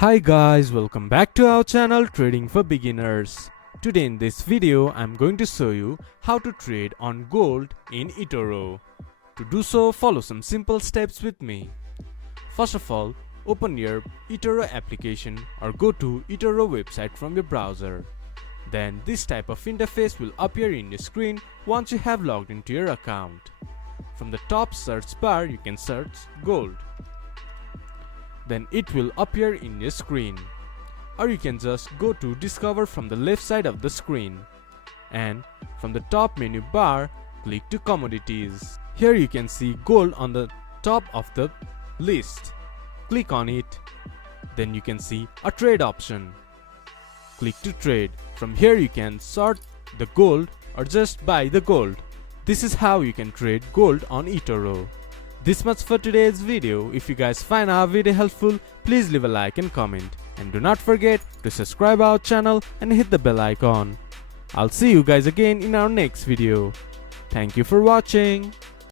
Hi guys, welcome back to our channel Trading for Beginners. Today in this video I'm going to show you how to trade on gold in Etoro. To do so, follow some simple steps with me. First of all, open your Etoro application or go to Etoro website from your browser. Then this type of interface will appear in your screen once you have logged into your account. From the top search bar you can search gold. Then it will appear in your screen. Or you can just go to discover from the left side of the screen. And from the top menu bar, click to commodities. Here you can see gold on the top of the list. Click on it. Then you can see a trade option. Click to trade. From here you can sort the gold or just buy the gold. This is how you can trade gold on Etoro. This much for today's video. If you guys find our video helpful, please leave a like and comment. And do not forget to subscribe our channel and hit the bell icon. I'll see you guys again in our next video. Thank you for watching.